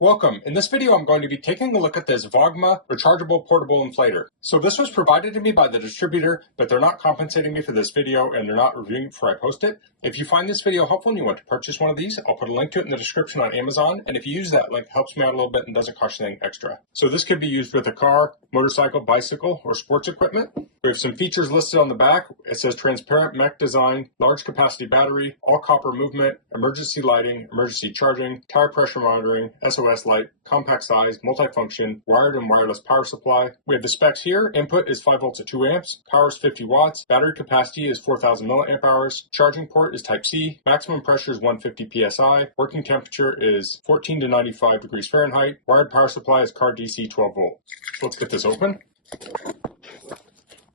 Welcome. In this video, I'm going to be taking a look at this vogma Rechargeable Portable Inflator. So this was provided to me by the distributor, but they're not compensating me for this video and they're not reviewing it before I post it. If you find this video helpful and you want to purchase one of these, I'll put a link to it in the description on Amazon. And if you use that link, it helps me out a little bit and doesn't cost you anything extra. So this could be used with a car, motorcycle, bicycle, or sports equipment. We have some features listed on the back. It says transparent mech design, large capacity battery, all copper movement, emergency lighting, emergency charging, tire pressure monitoring, SOS light, compact size, multifunction, wired and wireless power supply. We have the specs here. Input is 5 volts at 2 amps, power is 50 watts, battery capacity is 4,000 milliamp hours, charging port is type C, maximum pressure is 150 psi, working temperature is 14 to 95 degrees Fahrenheit, wired power supply is car DC 12 volt. Let's get this open.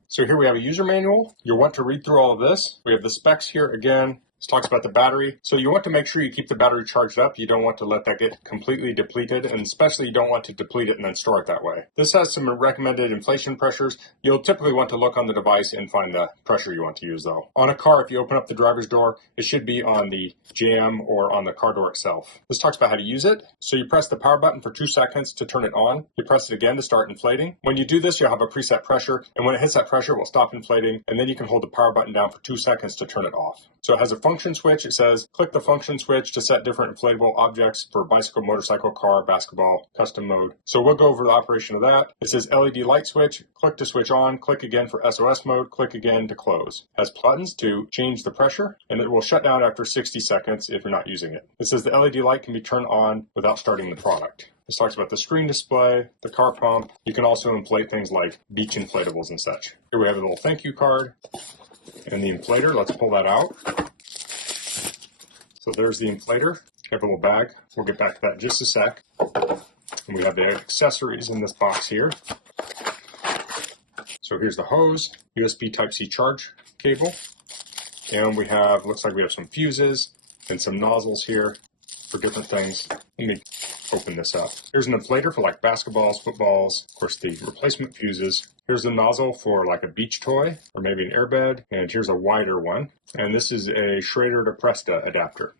So here we have a user manual. You'll want to read through all of this. We have the specs here again. This talks about the battery. So you want to make sure you keep the battery charged up. You don't want to let that get completely depleted, and especially you don't want to deplete it and then store it that way. This has some recommended inflation pressures. You'll typically want to look on the device and find the pressure you want to use though. On a car, if you open up the driver's door, it should be on the jamb or on the car door itself. This talks about how to use it. So you press the power button for 2 seconds to turn it on. You press it again to start inflating. When you do this, you'll have a preset pressure, and when it hits that pressure, it will stop inflating, and then you can hold the power button down for 2 seconds to turn it off. So it has a function switch. It says click the function switch to set different inflatable objects for bicycle, motorcycle, car, basketball, custom mode. So we'll go over the operation of that. It says LED light switch, click to switch on, click again for SOS mode, click again to close. It has buttons to change the pressure, and it will shut down after 60 seconds if you're not using it. It says the LED light can be turned on without starting the product. This talks about the screen display, the car pump. You can also inflate things like beach inflatables and such. Here we have a little thank you card and the inflator. Let's pull that out. So there's the inflator. We have a little bag. We'll get back to that in just a sec. And we have the accessories in this box here. So here's the hose, USB Type-C charge cable. And we have, looks like we have some fuses and some nozzles here for different things. Let me open this up. Here's an inflator for like basketballs, footballs, of course the replacement fuses. Here's the nozzle for like a beach toy or maybe an airbed, and here's a wider one. And this is a Schrader to Presta adapter.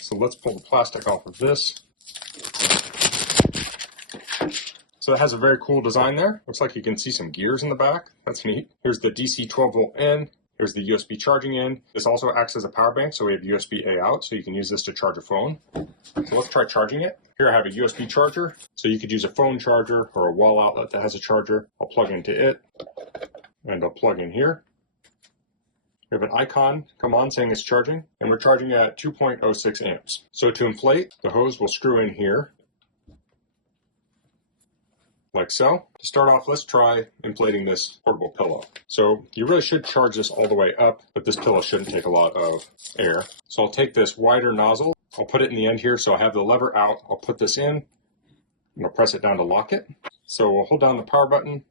So let's pull the plastic off of this. So it has a very cool design there. Looks like you can see some gears in the back. That's neat. Here's the DC 12 volt in. Here's the USB charging in. This also acts as a power bank, so we have USB-A out, so you can use this to charge a phone. So let's try charging it. Here I have a USB charger, so you could use a phone charger or a wall outlet that has a charger. I'll plug into it, and I'll plug in here. We have an icon come on saying it's charging, and we're charging at 2.06 amps. So to inflate, the hose will screw in here, like so. To start off, let's try inflating this portable pillow. So you really should charge this all the way up, but this pillow shouldn't take a lot of air. So I'll take this wider nozzle, I'll put it in the end here, so I have the lever out, I'll put this in, and I'll press it down to lock it. So we'll hold down the power button,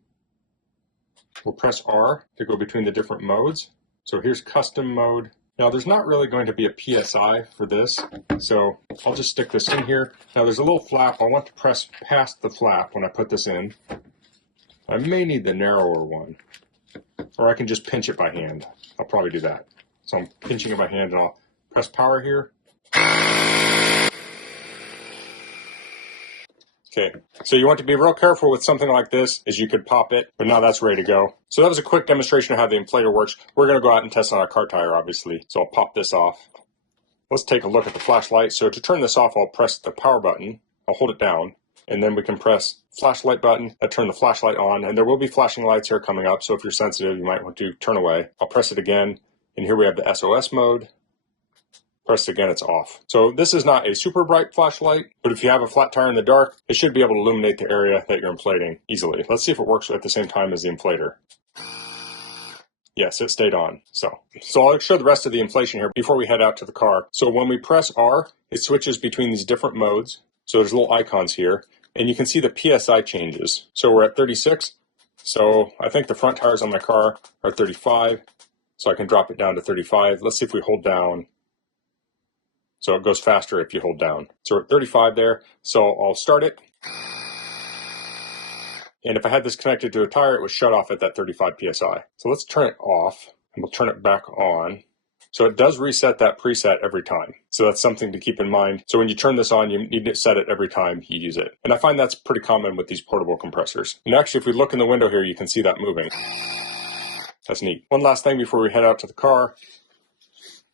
we'll press R to go between the different modes. So here's custom mode. Now there's not really going to be a PSI for this, so I'll just stick this in here. Now there's a little flap. I want to press past the flap when I put this in. I may need the narrower one, or I can just pinch it by hand. I'll probably do that. So I'm pinching it by hand and I'll press power here. Okay, so you want to be real careful with something like this, as you could pop it, but now that's ready to go. So that was a quick demonstration of how the inflator works. We're going to go out and test on a car tire, obviously. So I'll pop this off. Let's take a look at the flashlight. So to turn this off, I'll press the power button. I'll hold it down, and then we can press flashlight button and turn the flashlight on. And there will be flashing lights here coming up, so if you're sensitive, you might want to turn away. I'll press it again, and here we have the SOS mode. Press it again, it's off. So this is not a super bright flashlight, but if you have a flat tire in the dark, it should be able to illuminate the area that you're inflating easily. Let's see if it works at the same time as the inflator. Yes, it stayed on. So I'll show the rest of the inflation here before we head out to the car. So when we press R, it switches between these different modes. So there's little icons here, and you can see the PSI changes. So we're at 36. So I think the front tires on my car are 35. So I can drop it down to 35. Let's see if we hold down. So it goes faster if you hold down. So we're at 35 there. So I'll start it. And if I had this connected to a tire, it would shut off at that 35 PSI. So let's turn it off, and we'll turn it back on. So it does reset that preset every time. So that's something to keep in mind. So when you turn this on, you need to set it every time you use it. And I find that's pretty common with these portable compressors. And actually, if we look in the window here, you can see that moving. That's neat. One last thing before we head out to the car.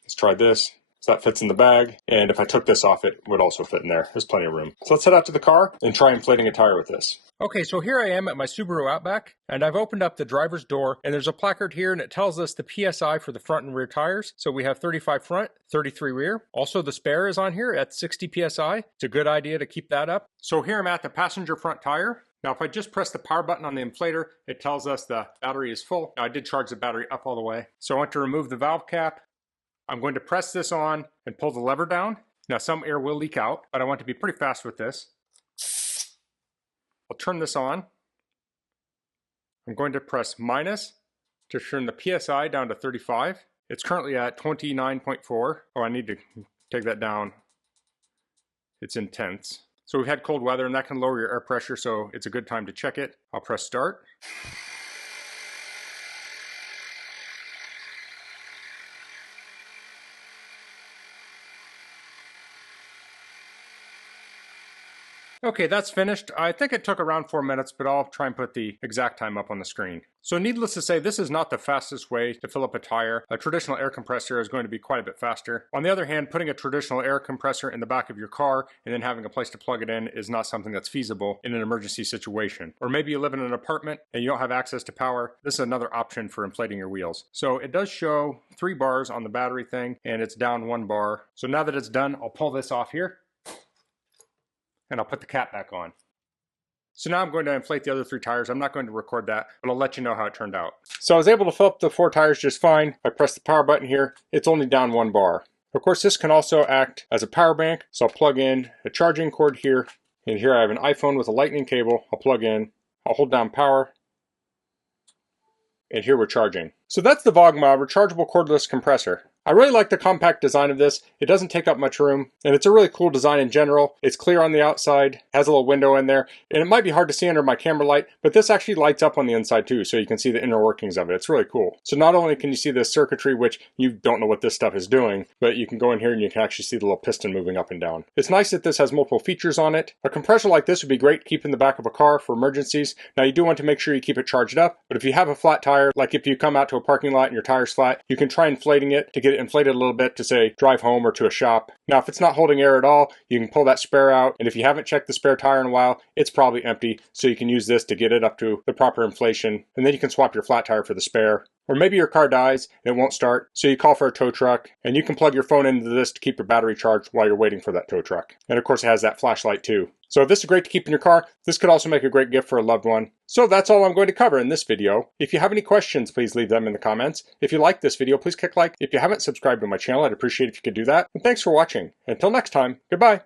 Let's try this. So that fits in the bag, and if I took this off, it would also fit in there. There's plenty of room. So let's head out to the car and try inflating a tire with this. Okay, so here I am at my Subaru Outback, and I've opened up the driver's door, and there's a placard here, and it tells us the PSI for the front and rear tires. So we have 35 front, 33 rear. Also, the spare is on here at 60 PSI. It's a good idea to keep that up. So here I'm at the passenger front tire. Now, if I just press the power button on the inflator, it tells us the battery is full. Now, I did charge the battery up all the way. So I want to remove the valve cap. I'm going to press this on and pull the lever down. Now some air will leak out, but I want to be pretty fast with this. I'll turn this on. I'm going to press minus to turn the PSI down to 35. It's currently at 29.4. Oh, I need to take that down. It's intense. So we've had cold weather and that can lower your air pressure, so it's a good time to check it. I'll press start. Okay, that's finished. I think it took around 4 minutes, but I'll try and put the exact time up on the screen. So needless to say, this is not the fastest way to fill up a tire. A traditional air compressor is going to be quite a bit faster. On the other hand, putting a traditional air compressor in the back of your car and then having a place to plug it in is not something that's feasible in an emergency situation. Or maybe you live in an apartment and you don't have access to power. This is another option for inflating your wheels. So it does show 3 bars on the battery thing, and it's down 1 bar. So now that it's done, I'll pull this off here. And I'll put the cap back on. So now I'm going to inflate the other 3 tires. I'm not going to record that, but I'll let you know how it turned out. So I was able to fill up the 4 tires just fine. I pressed the power button here. It's only down 1 bar. Of course, this can also act as a power bank. So I'll plug in a charging cord here. And here I have an iPhone with a lightning cable. I'll plug in. I'll hold down power. And here we're charging. So that's the vogma Rechargeable Cordless Compressor. I really like the compact design of this. It doesn't take up much room, and it's a really cool design in general. It's clear on the outside, has a little window in there, and it might be hard to see under my camera light, but this actually lights up on the inside too, so you can see the inner workings of it. It's really cool. So not only can you see the circuitry, which you don't know what this stuff is doing, but you can go in here and you can actually see the little piston moving up and down. It's nice that this has multiple features on it. A compressor like this would be great to keep in the back of a car for emergencies. Now you do want to make sure you keep it charged up, but if you have a flat tire, like if you come out to a parking lot and your tire's flat, you can try inflating it to get it inflated a little bit to say drive home or to a shop. Now if it's not holding air at all, you can pull that spare out, and if you haven't checked the spare tire in a while, it's probably empty, so you can use this to get it up to the proper inflation, and then you can swap your flat tire for the spare. Or maybe your car dies and it won't start, so you call for a tow truck, and you can plug your phone into this to keep your battery charged while you're waiting for that tow truck. And of course it has that flashlight too. So if this is great to keep in your car, this could also make a great gift for a loved one. So that's all I'm going to cover in this video. If you have any questions, please leave them in the comments. If you like this video, please click like. If you haven't subscribed to my channel, I'd appreciate it if you could do that. And thanks for watching. Until next time, goodbye.